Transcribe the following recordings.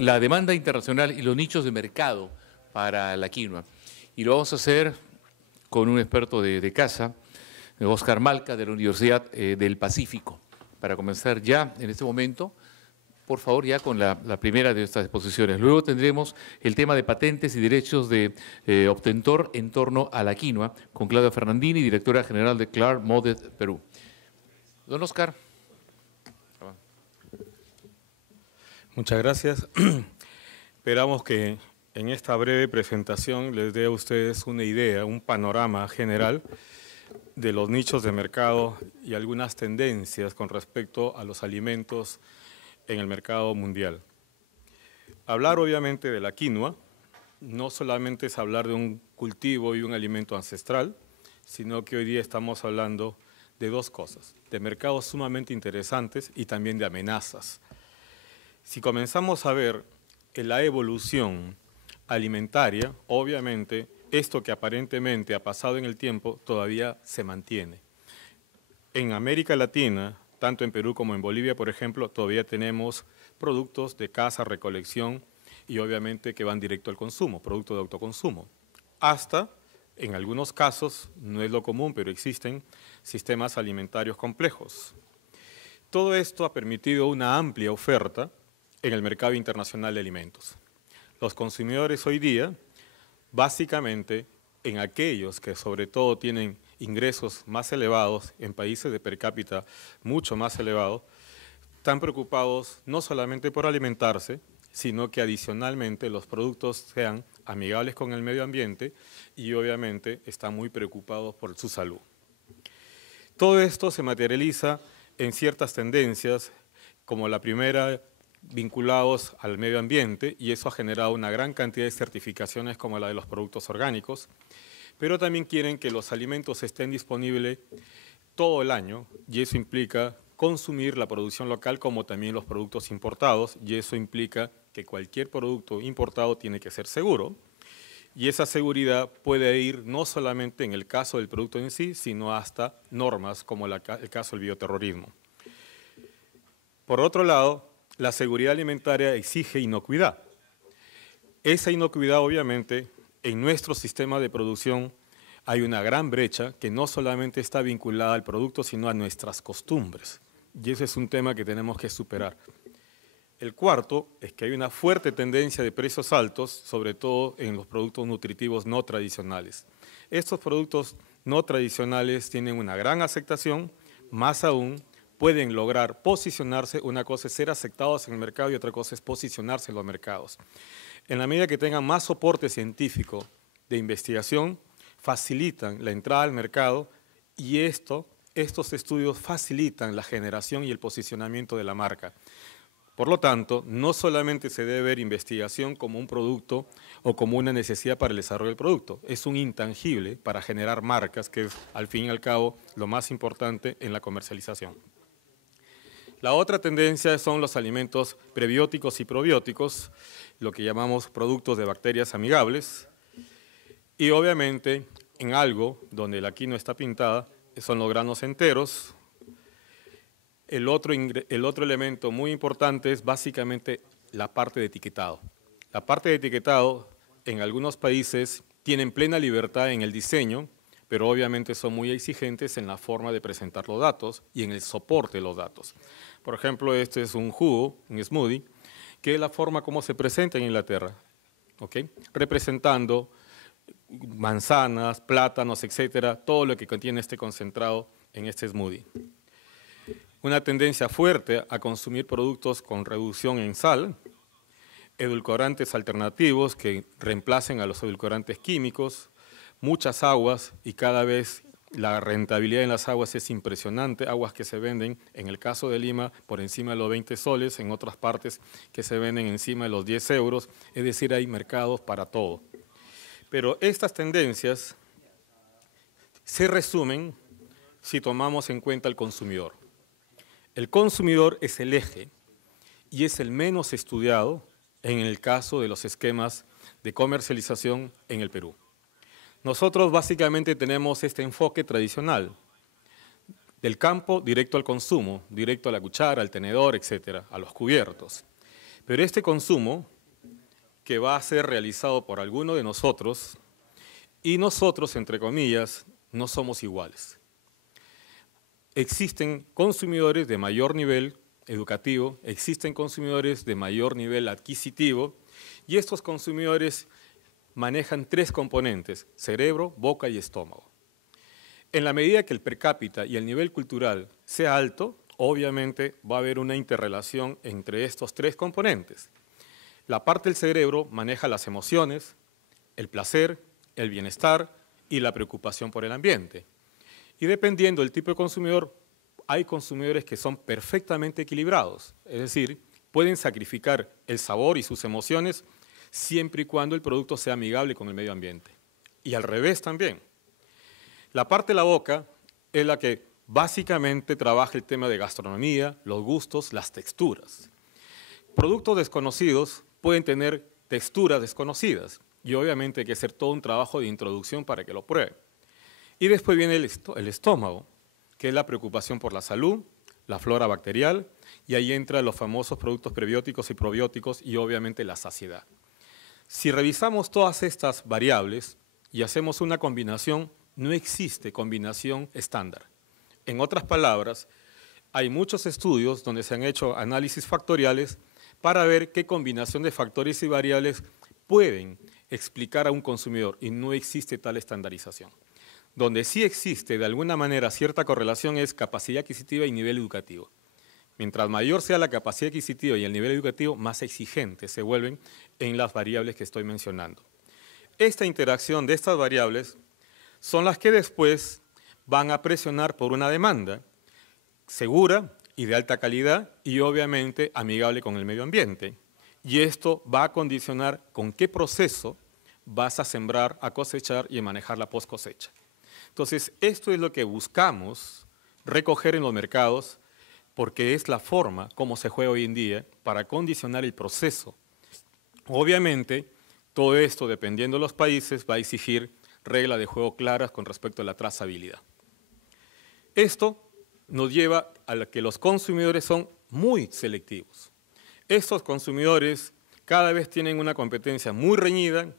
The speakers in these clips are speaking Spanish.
la demanda internacional y los nichos de mercado para la quinoa. Y lo vamos a hacer con un experto de casa, Oscar Malca, de la Universidad del Pacífico. Para comenzar ya en este momento, por favor, ya con la primera de estas exposiciones. Luego tendremos el tema de patentes y derechos de obtentor en torno a la quinoa, con Claudia Fernandini, directora general de Clark Modet Perú. Don Oscar. Muchas gracias. Esperamos que en esta breve presentación les dé a ustedes una idea, un panorama general de los nichos de mercado y algunas tendencias con respecto a los alimentos en el mercado mundial. Hablar obviamente de la quinoa no solamente es hablar de un cultivo y un alimento ancestral, sino que hoy día estamos hablando de dos cosas, de mercados sumamente interesantes y también de amenazas. Si comenzamos a ver la evolución alimentaria, obviamente esto que aparentemente ha pasado en el tiempo todavía se mantiene. En América Latina, tanto en Perú como en Bolivia, por ejemplo, todavía tenemos productos de caza, recolección y obviamente que van directo al consumo, productos de autoconsumo. Hasta, en algunos casos, no es lo común, pero existen sistemas alimentarios complejos. Todo esto ha permitido una amplia oferta en el mercado internacional de alimentos. Los consumidores hoy día, básicamente, en aquellos que sobre todo tienen ingresos más elevados, en países de per cápita mucho más elevados, están preocupados no solamente por alimentarse, sino que adicionalmente los productos sean amigables con el medio ambiente y obviamente están muy preocupados por su salud. Todo esto se materializa en ciertas tendencias, como la primera, vinculados al medio ambiente, y eso ha generado una gran cantidad de certificaciones como la de los productos orgánicos, pero también quieren que los alimentos estén disponibles todo el año, y eso implica consumir la producción local como también los productos importados, y eso implica que cualquier producto importado tiene que ser seguro, y esa seguridad puede ir no solamente en el caso del producto en sí, sino hasta normas como el caso del bioterrorismo. Por otro lado, la seguridad alimentaria exige inocuidad. Esa inocuidad, obviamente, en nuestro sistema de producción hay una gran brecha que no solamente está vinculada al producto, sino a nuestras costumbres. Y ese es un tema que tenemos que superar. El cuarto es que hay una fuerte tendencia de precios altos, sobre todo en los productos nutritivos no tradicionales. Estos productos no tradicionales tienen una gran aceptación, más aún, pueden lograr posicionarse. Una cosa es ser aceptados en el mercado y otra cosa es posicionarse en los mercados. En la medida que tengan más soporte científico de investigación, facilitan la entrada al mercado y estos estudios facilitan la generación y el posicionamiento de la marca. Por lo tanto, no solamente se debe ver investigación como un producto o como una necesidad para el desarrollo del producto, es un intangible para generar marcas, que es al fin y al cabo lo más importante en la comercialización. La otra tendencia son los alimentos prebióticos y probióticos, lo que llamamos productos de bacterias amigables. Y obviamente, en algo donde la quinoa está pintada, son los granos enteros. El otro elemento muy importante es básicamente la parte de etiquetado. La parte de etiquetado, en algunos países, tienen plena libertad en el diseño, pero obviamente son muy exigentes en la forma de presentar los datos y en el soporte de los datos. Por ejemplo, este es un jugo, un smoothie, que es la forma como se presenta en Inglaterra, ¿okay? Representando manzanas, plátanos, etcétera, todo lo que contiene este concentrado en este smoothie. Una tendencia fuerte a consumir productos con reducción en sal, edulcorantes alternativos que reemplacen a los edulcorantes químicos, muchas aguas y cada vez la rentabilidad en las aguas es impresionante, aguas que se venden, en el caso de Lima, por encima de los 20 soles, en otras partes que se venden encima de los 10 euros, es decir, hay mercados para todo. Pero estas tendencias se resumen si tomamos en cuenta al consumidor. El consumidor es el eje y es el menos estudiado en el caso de los esquemas de comercialización en el Perú. Nosotros básicamente tenemos este enfoque tradicional, del campo directo al consumo, directo a la cuchara, al tenedor, etcétera, a los cubiertos. Pero este consumo que va a ser realizado por alguno de nosotros, y nosotros, entre comillas, no somos iguales. Existen consumidores de mayor nivel educativo, existen consumidores de mayor nivel adquisitivo, y estos consumidores manejan tres componentes: cerebro, boca y estómago. En la medida que el per cápita y el nivel cultural sea alto, obviamente va a haber una interrelación entre estos tres componentes. La parte del cerebro maneja las emociones, el placer, el bienestar y la preocupación por el ambiente. Y dependiendo del tipo de consumidor, hay consumidores que son perfectamente equilibrados, es decir, pueden sacrificar el sabor y sus emociones siempre y cuando el producto sea amigable con el medio ambiente. Y al revés también. La parte de la boca es la que básicamente trabaja el tema de gastronomía, los gustos, las texturas. Productos desconocidos pueden tener texturas desconocidas y obviamente hay que hacer todo un trabajo de introducción para que lo prueben. Y después viene el estómago, que es la preocupación por la salud, la flora bacterial, y ahí entran los famosos productos prebióticos y probióticos y obviamente la saciedad. Si revisamos todas estas variables y hacemos una combinación, no existe combinación estándar. En otras palabras, hay muchos estudios donde se han hecho análisis factoriales para ver qué combinación de factores y variables pueden explicar a un consumidor, y no existe tal estandarización. Donde sí existe de alguna manera cierta correlación es capacidad adquisitiva y nivel educativo. Mientras mayor sea la capacidad adquisitiva y el nivel educativo, más exigentes se vuelven en las variables que estoy mencionando. Esta interacción de estas variables son las que después van a presionar por una demanda segura y de alta calidad y obviamente amigable con el medio ambiente. Y esto va a condicionar con qué proceso vas a sembrar, a cosechar y a manejar la post cosecha. Entonces, esto es lo que buscamos recoger en los mercados, porque es la forma como se juega hoy en día para condicionar el proceso. Obviamente, todo esto, dependiendo de los países, va a exigir reglas de juego claras con respecto a la trazabilidad. Esto nos lleva a que los consumidores son muy selectivos. Estos consumidores cada vez tienen una competencia muy reñida.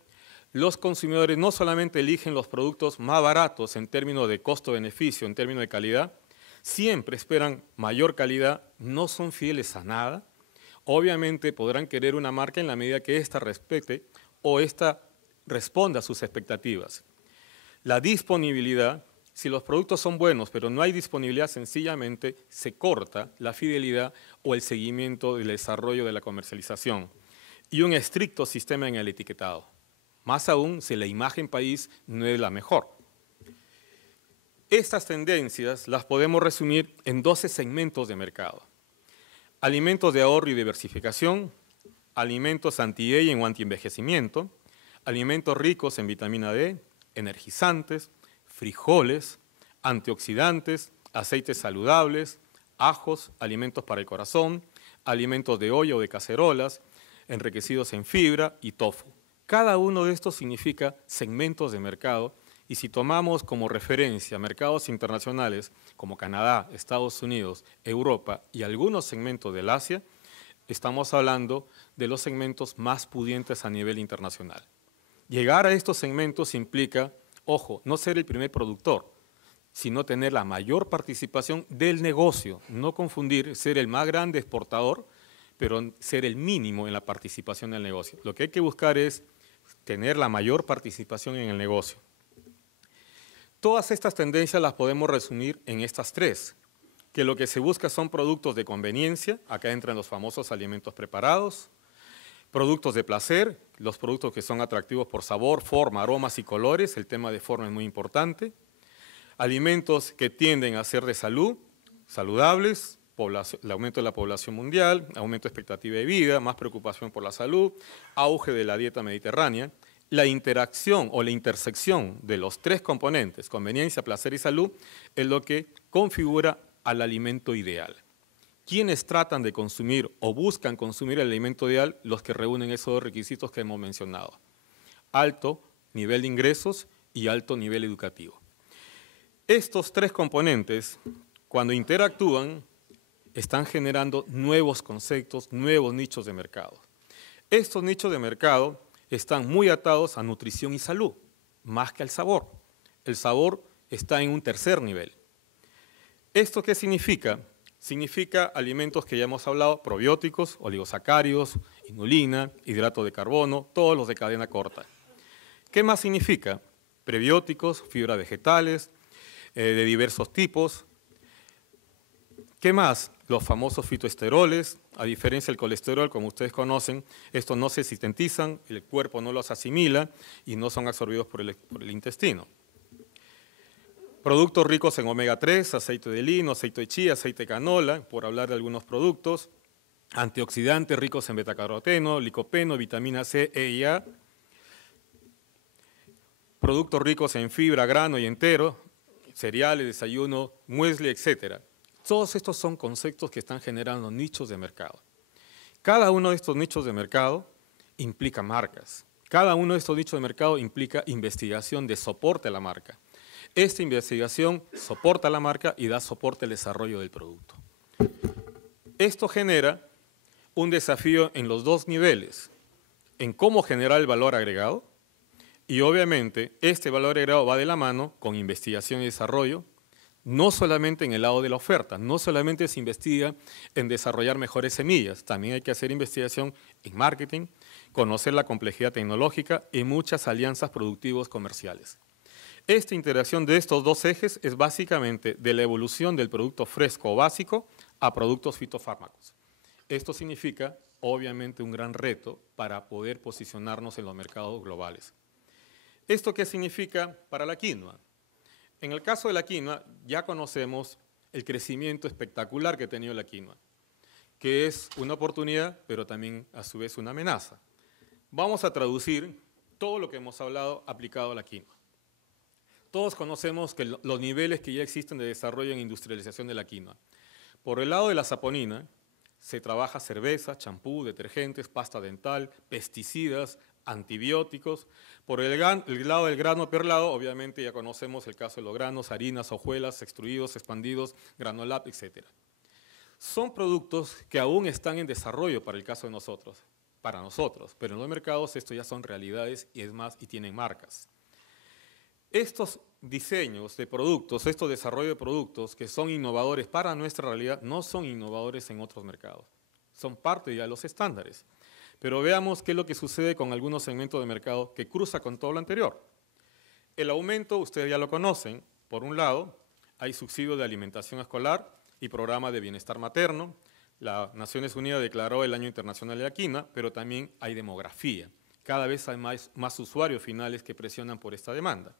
Los consumidores no solamente eligen los productos más baratos en términos de costo-beneficio, en términos de calidad, siempre esperan mayor calidad, no son fieles a nada. Obviamente podrán querer una marca en la medida que ésta respete o ésta responda a sus expectativas. La disponibilidad, si los productos son buenos pero no hay disponibilidad, sencillamente se corta la fidelidad o el seguimiento del desarrollo de la comercialización y un estricto sistema en el etiquetado. Más aún si la imagen país no es la mejor. Estas tendencias las podemos resumir en 12 segmentos de mercado. Alimentos de ahorro y diversificación, alimentos anti-aging o anti-envejecimiento, alimentos ricos en vitamina D, energizantes, frijoles, antioxidantes, aceites saludables, ajos, alimentos para el corazón, alimentos de olla o de cacerolas, enriquecidos en fibra y tofu. Cada uno de estos significa segmentos de mercado, y si tomamos como referencia mercados internacionales como Canadá, Estados Unidos, Europa y algunos segmentos del Asia, estamos hablando de los segmentos más pudientes a nivel internacional. Llegar a estos segmentos implica, ojo, no ser el primer productor, sino tener la mayor participación del negocio, no confundir ser el más grande exportador, pero ser el mínimo en la participación del negocio. Lo que hay que buscar es tener la mayor participación en el negocio. Todas estas tendencias las podemos resumir en estas tres, que lo que se busca son productos de conveniencia, acá entran los famosos alimentos preparados, productos de placer, los productos que son atractivos por sabor, forma, aromas y colores, el tema de forma es muy importante, alimentos que tienden a ser de salud, saludables, el aumento de la población mundial, aumento de expectativa de vida, más preocupación por la salud, auge de la dieta mediterránea. La interacción o la intersección de los tres componentes, conveniencia, placer y salud, es lo que configura al alimento ideal. ¿Quiénes tratan de consumir o buscan consumir el alimento ideal? Los que reúnen esos dos requisitos que hemos mencionado. Alto nivel de ingresos y alto nivel educativo. Estos tres componentes, cuando interactúan, están generando nuevos conceptos, nuevos nichos de mercado. Estos nichos de mercado están muy atados a nutrición y salud, más que al sabor. El sabor está en un tercer nivel. ¿Esto qué significa? Significa alimentos que ya hemos hablado, probióticos, oligosacáridos, inulina, hidrato de carbono, todos los de cadena corta. ¿Qué más significa? Prebióticos, fibras vegetales, de diversos tipos. ¿Qué más? Los famosos fitoesteroles, a diferencia del colesterol, como ustedes conocen, estos no se sintetizan, el cuerpo no los asimila y no son absorbidos por el intestino. Productos ricos en omega 3, aceite de lino, aceite de chía, aceite de canola, por hablar de algunos productos. Antioxidantes ricos en betacaroteno, licopeno, vitamina C, E y A. Productos ricos en fibra, grano y entero, cereales, desayuno, muesli, etc. Todos estos son conceptos que están generando nichos de mercado. Cada uno de estos nichos de mercado implica marcas. Cada uno de estos nichos de mercado implica investigación de soporte a la marca. Esta investigación soporta la marca y da soporte al desarrollo del producto. Esto genera un desafío en los dos niveles, en cómo generar el valor agregado, y obviamente este valor agregado va de la mano con investigación y desarrollo, no solamente en el lado de la oferta, no solamente se investiga en desarrollar mejores semillas, también hay que hacer investigación en marketing, conocer la complejidad tecnológica y muchas alianzas productivos comerciales. Esta interacción de estos dos ejes es básicamente de la evolución del producto fresco o básico a productos fitofármacos. Esto significa, obviamente, un gran reto para poder posicionarnos en los mercados globales. ¿Esto qué significa para la quinoa? En el caso de la quinoa, ya conocemos el crecimiento espectacular que ha tenido la quinoa, que es una oportunidad, pero también a su vez una amenaza. Vamos a traducir todo lo que hemos hablado aplicado a la quinoa. Todos conocemos que los niveles que ya existen de desarrollo en industrialización de la quinoa. Por el lado de la saponina, se trabaja cerveza, champú, detergentes, pasta dental, pesticidas, antibióticos. Por el lado del grano perlado, obviamente ya conocemos el caso de los granos, harinas, hojuelas, extruidos, expandidos, granolat, etc. Son productos que aún están en desarrollo para el caso de nosotros, pero en los mercados esto ya son realidades y es más, y tienen marcas. Estos diseños de productos, estos desarrollos de productos que son innovadores para nuestra realidad, no son innovadores en otros mercados. Son parte ya de los estándares. Pero veamos qué es lo que sucede con algunos segmentos de mercado que cruza con todo lo anterior. El aumento, ustedes ya lo conocen. Por un lado, hay subsidio de alimentación escolar y programa de bienestar materno. Las Naciones Unidas declaró el Año Internacional de la Quinoa, pero también hay demografía. Cada vez hay más usuarios finales que presionan por esta demanda.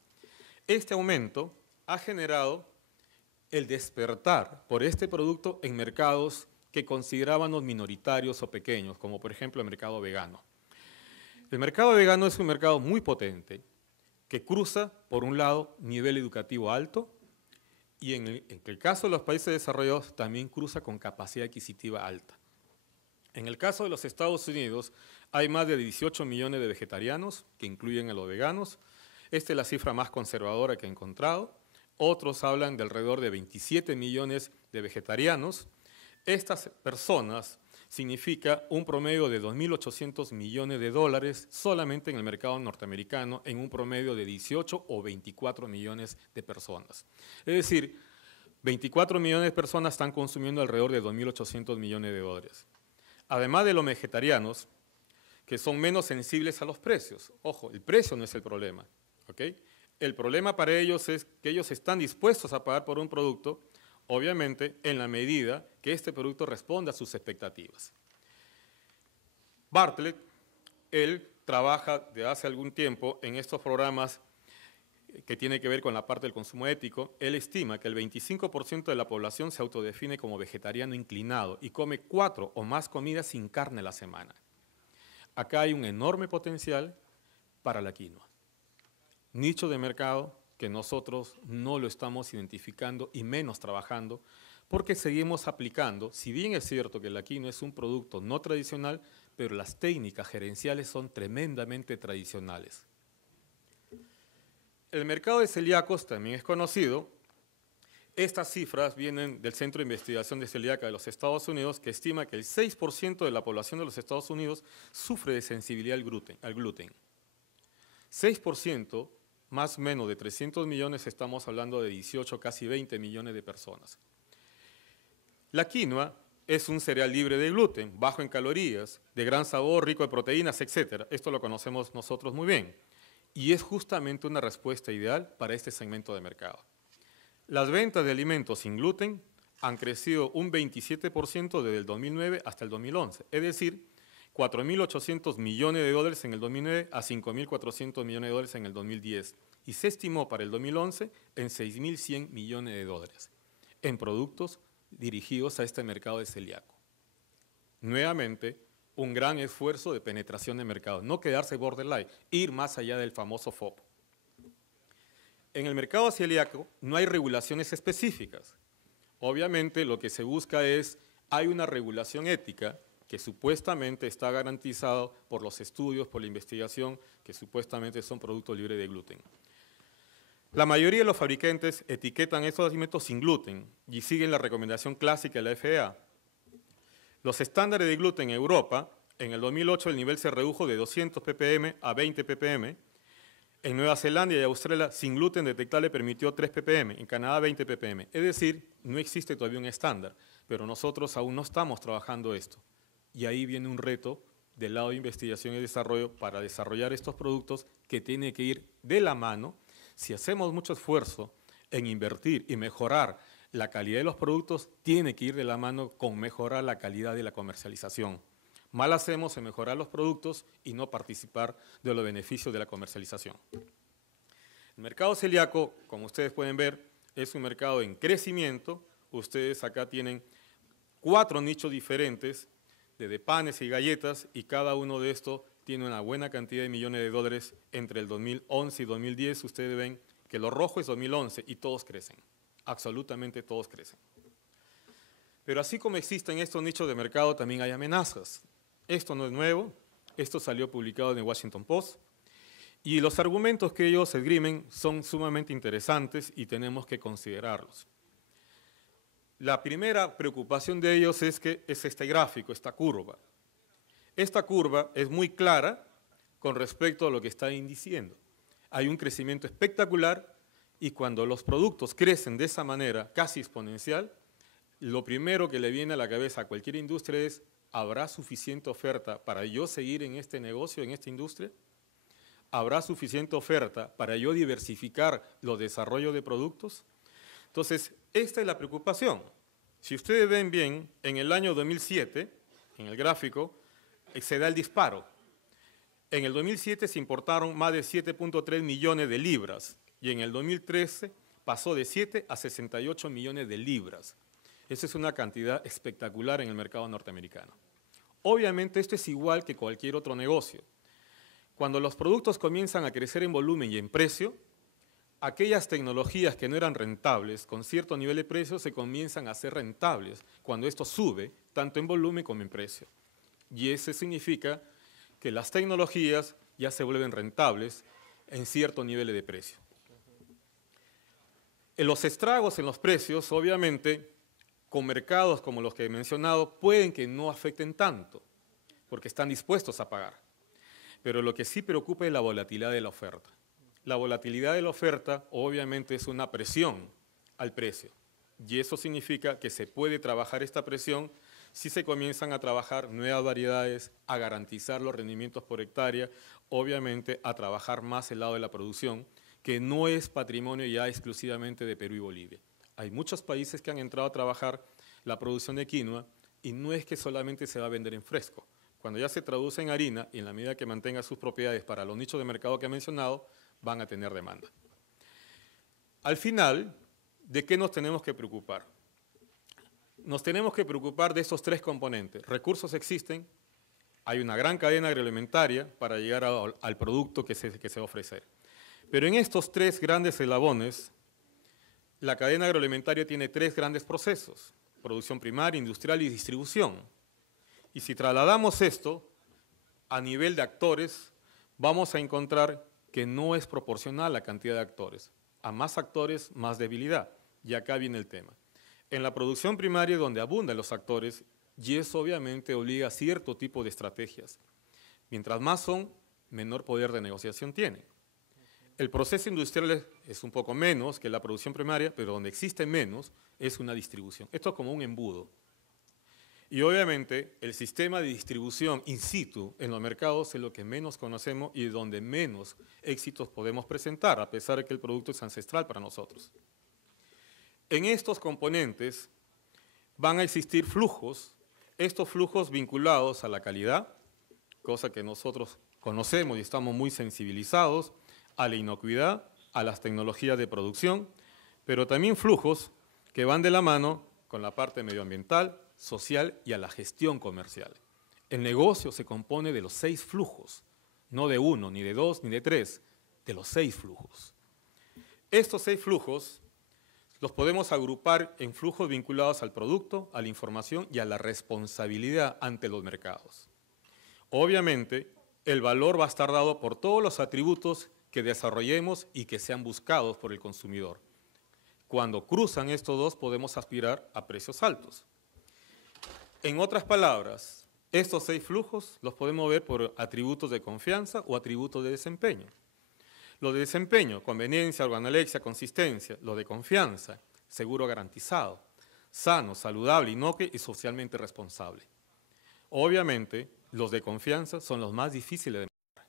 Este aumento ha generado el despertar por este producto en mercados que considerábamos minoritarios o pequeños, como por ejemplo el mercado vegano. El mercado vegano es un mercado muy potente que cruza, por un lado, nivel educativo alto y en el caso de los países desarrollados también cruza con capacidad adquisitiva alta. En el caso de los Estados Unidos hay más de 18 millones de vegetarianos, que incluyen a los veganos. Esta es la cifra más conservadora que he encontrado. Otros hablan de alrededor de 27 millones de vegetarianos. Estas personas significa un promedio de 2.800 millones de dólares solamente en el mercado norteamericano, en un promedio de 18 o 24 millones de personas. Es decir, 24 millones de personas están consumiendo alrededor de 2.800 millones de dólares. Además de los vegetarianos, que son menos sensibles a los precios. Ojo, el precio no es el problema. ¿Okay? El problema para ellos es que ellos están dispuestos a pagar por un producto, obviamente, en la medida que este producto responda a sus expectativas. Bartlett, él trabaja desde hace algún tiempo en estos programas que tienen que ver con la parte del consumo ético. Él estima que el 25% de la población se autodefine como vegetariano inclinado y come 4 o más comidas sin carne a la semana. Acá hay un enorme potencial para la quinoa. Nicho de mercado que nosotros no lo estamos identificando y menos trabajando porque seguimos aplicando, si bien es cierto que la quinoa es un producto no tradicional, pero las técnicas gerenciales son tremendamente tradicionales. El mercado de celíacos también es conocido Estas cifras vienen del Centro de Investigación de Celíaca de los Estados Unidos, que estima que el 6% de la población de los Estados Unidos sufre de sensibilidad al gluten. 6%, más o menos de 300 millones, estamos hablando de 18, casi 20 millones de personas. La quinoa es un cereal libre de gluten, bajo en calorías, de gran sabor, rico de proteínas, etc. Esto lo conocemos nosotros muy bien. Y es justamente una respuesta ideal para este segmento de mercado. Las ventas de alimentos sin gluten han crecido un 27% desde el 2009 hasta el 2011, es decir, 4.800 millones de dólares en el 2009 a 5.400 millones de dólares en el 2010 y se estimó para el 2011 en 6.100 millones de dólares en productos dirigidos a este mercado de celíaco. Nuevamente, un gran esfuerzo de penetración de mercado, no quedarse borderline, ir más allá del famoso FOB. En el mercado celíaco no hay regulaciones específicas. Obviamente lo que se busca es, hay una regulación ética que supuestamente está garantizado por los estudios, por la investigación, que supuestamente son productos libres de gluten. La mayoría de los fabricantes etiquetan estos alimentos sin gluten y siguen la recomendación clásica de la FDA. Los estándares de gluten en Europa, en el 2008 el nivel se redujo de 200 ppm a 20 ppm. En Nueva Zelanda y Australia, sin gluten detectable permitió 3 ppm, en Canadá 20 ppm. Es decir, no existe todavía un estándar, pero nosotros aún no estamos trabajando esto. Y ahí viene un reto del lado de investigación y desarrollo para desarrollar estos productos que tiene que ir de la mano. Si hacemos mucho esfuerzo en invertir y mejorar la calidad de los productos, tiene que ir de la mano con mejorar la calidad de la comercialización. Mal hacemos en mejorar los productos y no participar de los beneficios de la comercialización. El mercado celíaco, como ustedes pueden ver, es un mercado en crecimiento. Ustedes acá tienen 4 nichos diferentes de panes y galletas y cada uno de estos tiene una buena cantidad de millones de dólares entre el 2011 y 2010. Ustedes ven que lo rojo es 2011 y todos crecen, absolutamente todos crecen. Pero así como existen estos nichos de mercado, también hay amenazas. Esto no es nuevo, esto salió publicado en el Washington Post y los argumentos que ellos esgrimen son sumamente interesantes y tenemos que considerarlos. La primera preocupación de ellos es este gráfico, esta curva. Esta curva es muy clara con respecto a lo que están diciendo. Hay un crecimiento espectacular y cuando los productos crecen de esa manera casi exponencial, lo primero que le viene a la cabeza a cualquier industria es: ¿habrá suficiente oferta para yo seguir en este negocio, en esta industria? ¿Habrá suficiente oferta para yo diversificar los desarrollos de productos? Entonces, esta es la preocupación. Si ustedes ven bien, en el año 2007, en el gráfico, se da el disparo. En el 2007 se importaron más de 7.3 millones de libras y en el 2013 pasó de 7 a 68 millones de libras. Esa es una cantidad espectacular en el mercado norteamericano. Obviamente esto es igual que cualquier otro negocio. Cuando los productos comienzan a crecer en volumen y en precio, aquellas tecnologías que no eran rentables con cierto nivel de precio se comienzan a hacer rentables cuando esto sube tanto en volumen como en precio. Y eso significa que las tecnologías ya se vuelven rentables en cierto nivel de precio. En los estragos en los precios, obviamente, con mercados como los que he mencionado, pueden que no afecten tanto, porque están dispuestos a pagar. Pero lo que sí preocupa es la volatilidad de la oferta. La volatilidad de la oferta, obviamente, es una presión al precio. Y eso significa que se puede trabajar esta presión si se comienzan a trabajar nuevas variedades, a garantizar los rendimientos por hectárea, obviamente a trabajar más el lado de la producción, que no es patrimonio ya exclusivamente de Perú y Bolivia. Hay muchos países que han entrado a trabajar la producción de quinoa y no es que solamente se va a vender en fresco. Cuando ya se traduce en harina y en la medida que mantenga sus propiedades para los nichos de mercado que he mencionado, van a tener demanda. Al final, ¿de qué nos tenemos que preocupar? Nos tenemos que preocupar de estos 3 componentes. Recursos existen, hay una gran cadena agroalimentaria para llegar al producto que se va a ofrecer. Pero en estos 3 grandes eslabones, la cadena agroalimentaria tiene 3 grandes procesos: producción primaria, industrial y distribución. Y si trasladamos esto a nivel de actores, vamos a encontrar que no es proporcional la cantidad de actores. A más actores, más debilidad. Y acá viene el tema. En la producción primaria es donde abundan los actores y eso obviamente obliga a cierto tipo de estrategias. Mientras más son, menor poder de negociación tienen. El proceso industrial es un poco menos que la producción primaria, pero donde existe menos es una distribución. Esto es como un embudo. Y obviamente el sistema de distribución in situ en los mercados es lo que menos conocemos y donde menos éxitos podemos presentar, a pesar de que el producto es ancestral para nosotros. En estos componentes van a existir flujos, estos flujos vinculados a la calidad, cosa que nosotros conocemos y estamos muy sensibilizados, a la inocuidad, a las tecnologías de producción, pero también flujos que van de la mano con la parte medioambiental, social y a la gestión comercial. El negocio se compone de los 6 flujos, no de 1, ni de 2, ni de 3, de los 6 flujos. Estos 6 flujos los podemos agrupar en flujos vinculados al producto, a la información y a la responsabilidad ante los mercados. Obviamente, el valor va a estar dado por todos los atributos que desarrollemos y que sean buscados por el consumidor. Cuando cruzan estos dos, podemos aspirar a precios altos. En otras palabras, estos 6 flujos los podemos ver por atributos de confianza o atributos de desempeño. Lo de desempeño, conveniencia, organolexia, consistencia. Lo de confianza, seguro garantizado, sano, saludable, inocuo y socialmente responsable. Obviamente, los de confianza son los más difíciles de medir.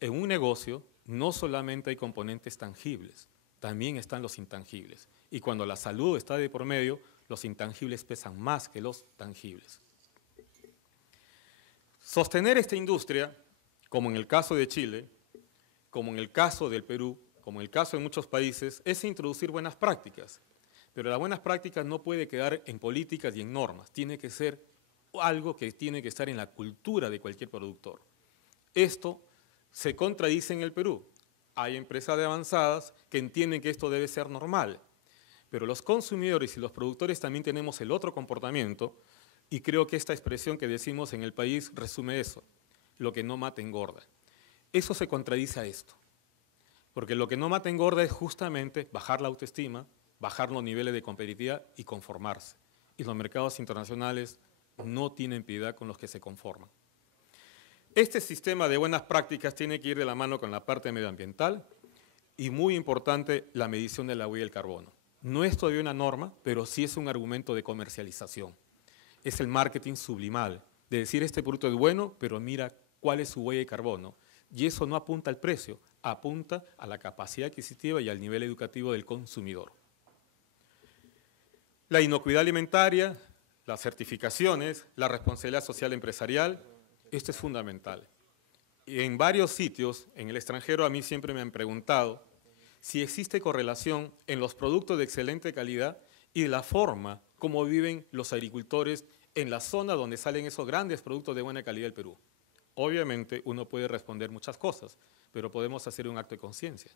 En un negocio no solamente hay componentes tangibles, también están los intangibles. Y cuando la salud está de por medio, los intangibles pesan más que los tangibles. Sostener esta industria, como en el caso de Chile, como en el caso del Perú, como en el caso de muchos países, es introducir buenas prácticas. Pero las buenas prácticas no puede quedar en políticas y en normas, tiene que ser algo que tiene que estar en la cultura de cualquier productor. Esto se contradice en el Perú. Hay empresas avanzadas que entienden que esto debe ser normal, pero los consumidores y los productores también tenemos el otro comportamiento y creo que esta expresión que decimos en el país resume eso, lo que no mata engorda. Eso se contradice a esto, porque lo que no mata engorda es justamente bajar la autoestima, bajar los niveles de competitividad y conformarse. Y los mercados internacionales no tienen piedad con los que se conforman. Este sistema de buenas prácticas tiene que ir de la mano con la parte medioambiental y muy importante la medición de la huella del carbono. No es todavía una norma, pero sí es un argumento de comercialización. Es el marketing sublimal, de decir este producto es bueno, pero mira cuál es su huella de carbono. Y eso no apunta al precio, apunta a la capacidad adquisitiva y al nivel educativo del consumidor. La inocuidad alimentaria, las certificaciones, la responsabilidad social empresarial, esto es fundamental. Y en varios sitios, en el extranjero, a mí siempre me han preguntado si existe correlación en los productos de excelente calidad y la forma como viven los agricultores en la zona donde salen esos grandes productos de buena calidad del Perú. Obviamente uno puede responder muchas cosas, pero podemos hacer un acto de conciencia.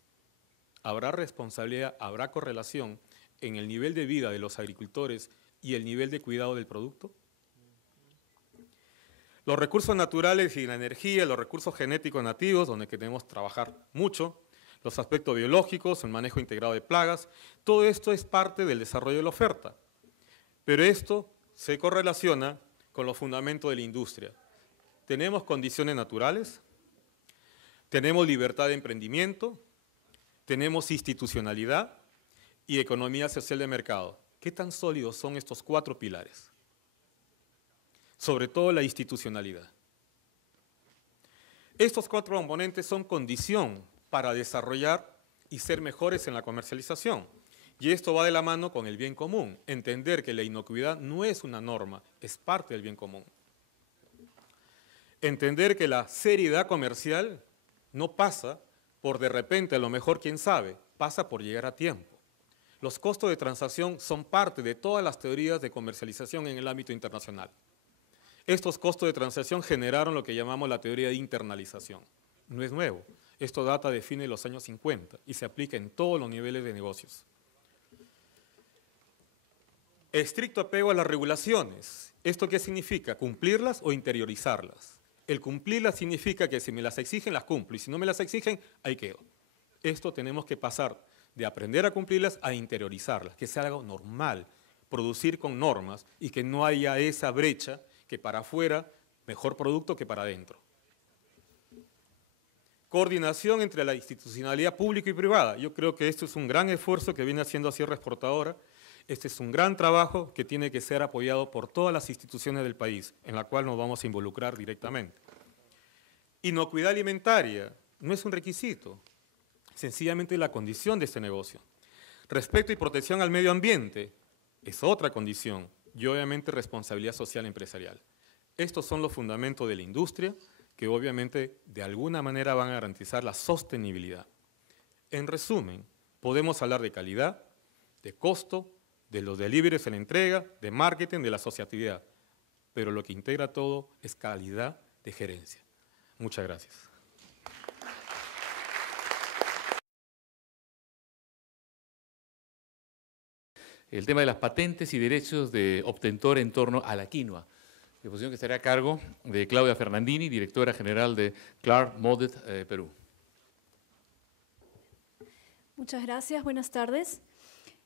¿Habrá responsabilidad, habrá correlación en el nivel de vida de los agricultores y el nivel de cuidado del producto? Los recursos naturales y la energía, los recursos genéticos nativos, donde queremos trabajar mucho, los aspectos biológicos, el manejo integrado de plagas, todo esto es parte del desarrollo de la oferta. Pero esto se correlaciona con los fundamentos de la industria. Tenemos condiciones naturales, tenemos libertad de emprendimiento, tenemos institucionalidad y economía social de mercado. ¿Qué tan sólidos son estos 4 pilares? Sobre todo la institucionalidad. Estos 4 componentes son condición para desarrollar y ser mejores en la comercialización. Y esto va de la mano con el bien común. Entender que la inocuidad no es una norma, es parte del bien común. Entender que la seriedad comercial no pasa por de repente, a lo mejor, quién sabe, pasa por llegar a tiempo. Los costos de transacción son parte de todas las teorías de comercialización en el ámbito internacional. Estos costos de transacción generaron lo que llamamos la teoría de internalización. No es nuevo, esto data de fines de los años 50 y se aplica en todos los niveles de negocios. Estricto apego a las regulaciones. ¿Esto qué significa? ¿Cumplirlas o interiorizarlas? El cumplirlas significa que si me las exigen, las cumplo, y si no me las exigen, ahí quedo. Esto tenemos que pasar de aprender a cumplirlas a interiorizarlas, que sea algo normal, producir con normas y que no haya esa brecha que para afuera mejor producto que para adentro. Coordinación entre la institucionalidad pública y privada. Yo creo que esto es un gran esfuerzo que viene haciendo Sierra Exportadora. Este es un gran trabajo que tiene que ser apoyado por todas las instituciones del país, en la cual nos vamos a involucrar directamente. Inocuidad alimentaria no es un requisito, sencillamente la condición de este negocio. Respeto y protección al medio ambiente es otra condición y obviamente responsabilidad social empresarial. Estos son los fundamentos de la industria que obviamente de alguna manera van a garantizar la sostenibilidad. En resumen, podemos hablar de calidad, de costo, de los deliveries en la entrega, de marketing, de la asociatividad, pero lo que integra todo es calidad de gerencia. Muchas gracias. El tema de las patentes y derechos de obtentor en torno a la quinoa. Exposición que estará a cargo de Claudia Fernandini, directora general de Clark Modet Perú. Muchas gracias, buenas tardes.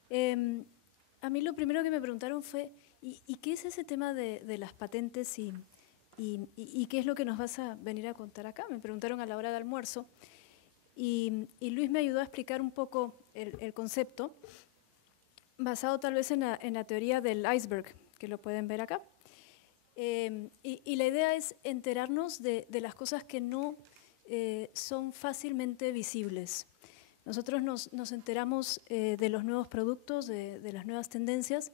A mí lo primero que me preguntaron fue, ¿y qué es ese tema de las patentes y qué es lo que nos vas a venir a contar acá? Me preguntaron a la hora de almuerzo y Luis me ayudó a explicar un poco el concepto, basado tal vez en la teoría del iceberg, que lo pueden ver acá. Y la idea es enterarnos de las cosas que no son fácilmente visibles. Nosotros nos enteramos de los nuevos productos, de las nuevas tendencias,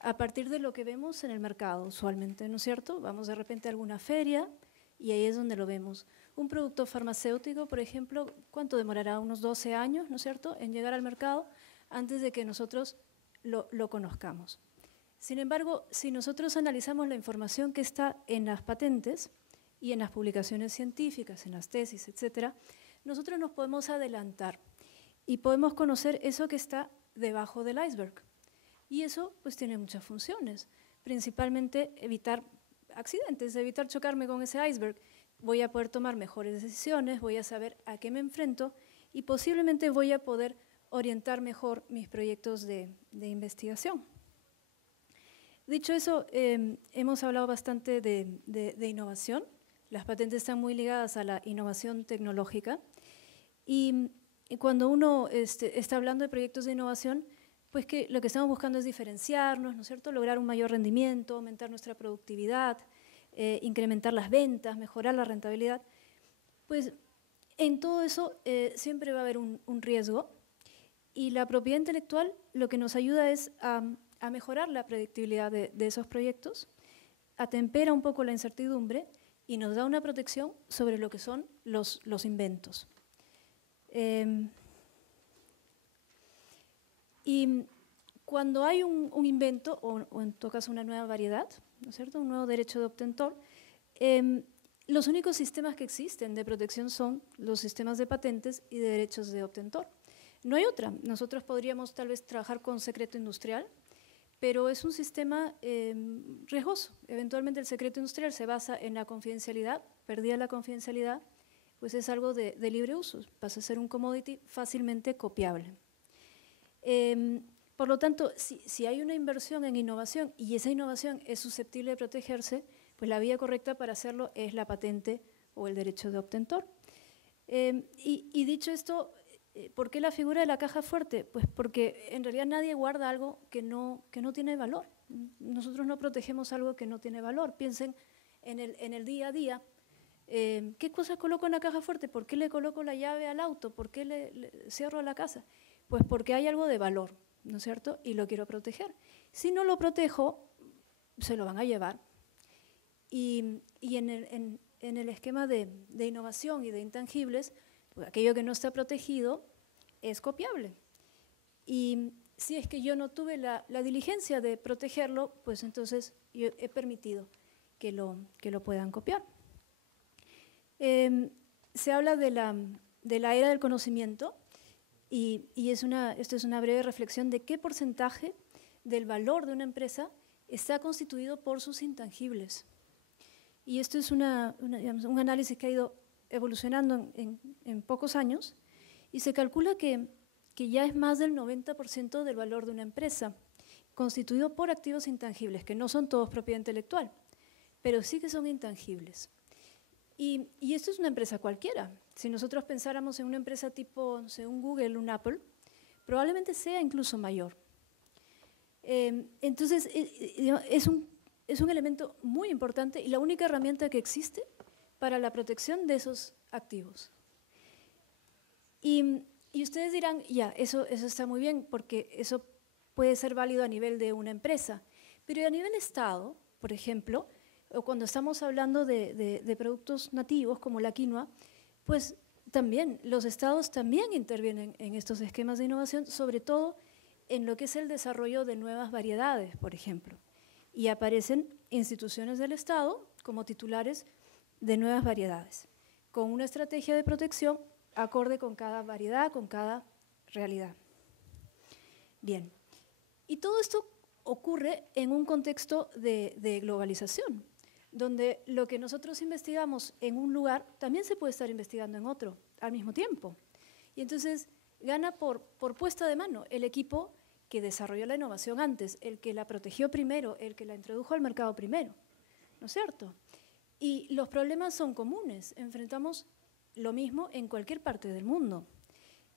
a partir de lo que vemos en el mercado usualmente, ¿no es cierto? Vamos de repente a alguna feria y ahí es donde lo vemos. Un producto farmacéutico, por ejemplo, ¿cuánto demorará? Unos 12 años, ¿no es cierto?, en llegar al mercado antes de que nosotros lo conozcamos. Sin embargo, si nosotros analizamos la información que está en las patentes y en las publicaciones científicas, en las tesis, etcétera, nosotros nos podemos adelantar y podemos conocer eso que está debajo del iceberg. Y eso pues tiene muchas funciones, principalmente evitar accidentes, evitar chocarme con ese iceberg. Voy a poder tomar mejores decisiones, voy a saber a qué me enfrento y posiblemente voy a poder orientar mejor mis proyectos de investigación. Dicho eso, hemos hablado bastante de innovación. Las patentes están muy ligadas a la innovación tecnológica y cuando uno está hablando de proyectos de innovación, pues que lo que estamos buscando es diferenciarnos, ¿no es cierto?, lograr un mayor rendimiento, aumentar nuestra productividad, incrementar las ventas, mejorar la rentabilidad. Pues en todo eso siempre va a haber un riesgo y la propiedad intelectual lo que nos ayuda es a mejorar la predictibilidad de esos proyectos, atempera un poco la incertidumbre y nos da una protección sobre lo que son los inventos. Y cuando hay un invento, o en todo caso una nueva variedad, ¿no es cierto?, un nuevo derecho de obtentor, los únicos sistemas que existen de protección son los sistemas de patentes y de derechos de obtentor. No hay otra. Nosotros podríamos tal vez trabajar con secreto industrial, pero es un sistema riesgoso. Eventualmente el secreto industrial se basa en la confidencialidad, perdida la confidencialidad, pues es algo de libre uso, pasa a ser un commodity fácilmente copiable. Por lo tanto, si hay una inversión en innovación y esa innovación es susceptible de protegerse, pues la vía correcta para hacerlo es la patente o el derecho de obtentor. Y dicho esto, ¿por qué la figura de la caja fuerte? Pues porque en realidad nadie guarda algo que no tiene valor. Nosotros no protegemos algo que no tiene valor. Piensen en el día a día. ¿Qué cosas coloco en la caja fuerte? ¿Por qué le coloco la llave al auto? ¿Por qué le cierro la casa? Pues porque hay algo de valor, ¿no es cierto? Y lo quiero proteger. Si no lo protejo, se lo van a llevar. Y en el esquema de innovación y de intangibles, pues aquello que no está protegido es copiable. Y si es que yo no tuve la diligencia de protegerlo, pues entonces yo he permitido que lo puedan copiar. Se habla de la era del conocimiento y esto es una breve reflexión de qué porcentaje del valor de una empresa está constituido por sus intangibles. Y esto es digamos, un análisis que ha ido evolucionando en pocos años y se calcula que que ya es más del 90% del valor de una empresa, constituido por activos intangibles, que no son todos propiedad intelectual, pero sí que son intangibles. Y esto es una empresa cualquiera. Si nosotros pensáramos en una empresa tipo, no sé, un Google, un Apple, probablemente sea incluso mayor. Entonces, es un elemento muy importante y la única herramienta que existe para la protección de esos activos. Y ustedes dirán, ya, eso está muy bien, porque eso puede ser válido a nivel de una empresa, pero a nivel Estado, por ejemplo, o cuando estamos hablando de productos nativos como la quinoa, pues también los Estados también intervienen en estos esquemas de innovación, sobre todo en lo que es el desarrollo de nuevas variedades, por ejemplo. Y aparecen instituciones del Estado como titulares de nuevas variedades, con una estrategia de protección acorde con cada variedad, con cada realidad. Bien, y todo esto ocurre en un contexto de globalización, donde lo que nosotros investigamos en un lugar también se puede estar investigando en otro al mismo tiempo. Y entonces gana por puesta de mano el equipo que desarrolló la innovación antes, el que la protegió primero, el que la introdujo al mercado primero, ¿no es cierto? Y los problemas son comunes, enfrentamos lo mismo en cualquier parte del mundo.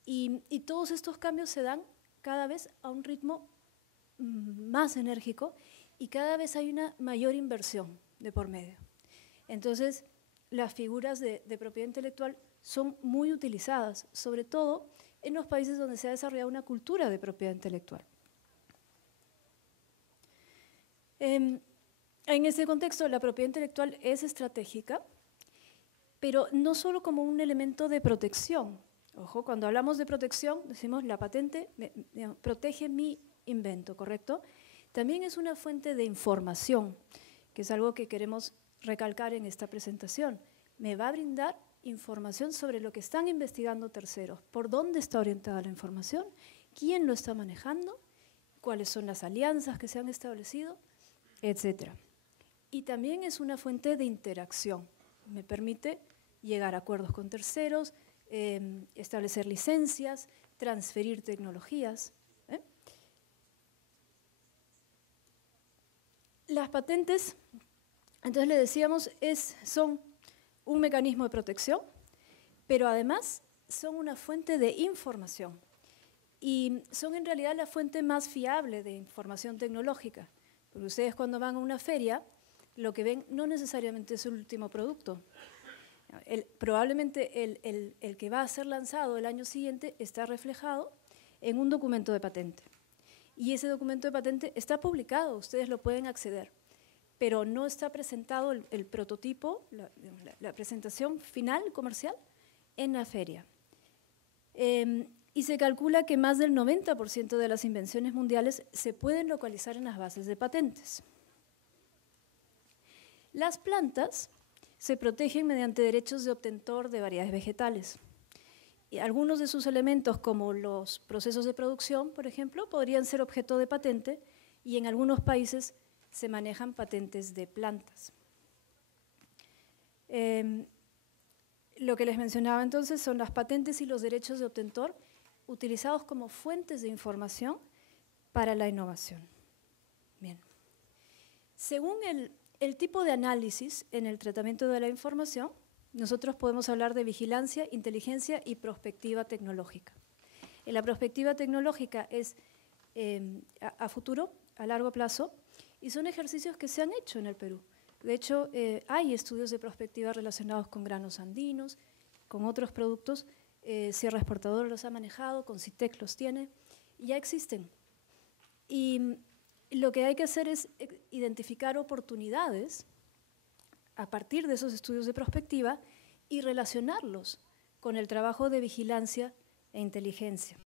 Y todos estos cambios se dan cada vez a un ritmo más enérgico y cada vez hay una mayor inversión de por medio. Entonces, las figuras de propiedad intelectual son muy utilizadas, sobre todo en los países donde se ha desarrollado una cultura de propiedad intelectual. En ese contexto, la propiedad intelectual es estratégica, pero no solo como un elemento de protección. Ojo, cuando hablamos de protección, decimos la patente protege mi invento, ¿correcto? También es una fuente de información, que es algo que queremos recalcar en esta presentación. Me va a brindar información sobre lo que están investigando terceros, por dónde está orientada la información, quién lo está manejando, cuáles son las alianzas que se han establecido, etc. Y también es una fuente de interacción. Me permite llegar a acuerdos con terceros, establecer licencias, transferir tecnologías. Las patentes, entonces le decíamos, son un mecanismo de protección, pero además son una fuente de información y son en realidad la fuente más fiable de información tecnológica, porque ustedes cuando van a una feria, lo que ven no necesariamente es el último producto. Probablemente el que va a ser lanzado el año siguiente está reflejado en un documento de patente. Y ese documento de patente está publicado, ustedes lo pueden acceder, pero no está presentado el prototipo, la presentación final comercial en la feria. Y se calcula que más del 90% de las invenciones mundiales se pueden localizar en las bases de patentes. Las plantas se protegen mediante derechos de obtentor de variedades vegetales. Y algunos de sus elementos, como los procesos de producción, por ejemplo, podrían ser objeto de patente y en algunos países se manejan patentes de plantas. Lo que les mencionaba entonces son las patentes y los derechos de obtentor utilizados como fuentes de información para la innovación. Bien. Según el tipo de análisis en el tratamiento de la información, nosotros podemos hablar de vigilancia, inteligencia y prospectiva tecnológica. En la prospectiva tecnológica es a futuro, a largo plazo, y son ejercicios que se han hecho en el Perú. De hecho, hay estudios de prospectiva relacionados con granos andinos, con otros productos. Sierra Exportadora los ha manejado, Concitec los tiene, y ya existen. Y lo que hay que hacer es identificar oportunidades a partir de esos estudios de prospectiva y relacionarlos con el trabajo de vigilancia e inteligencia.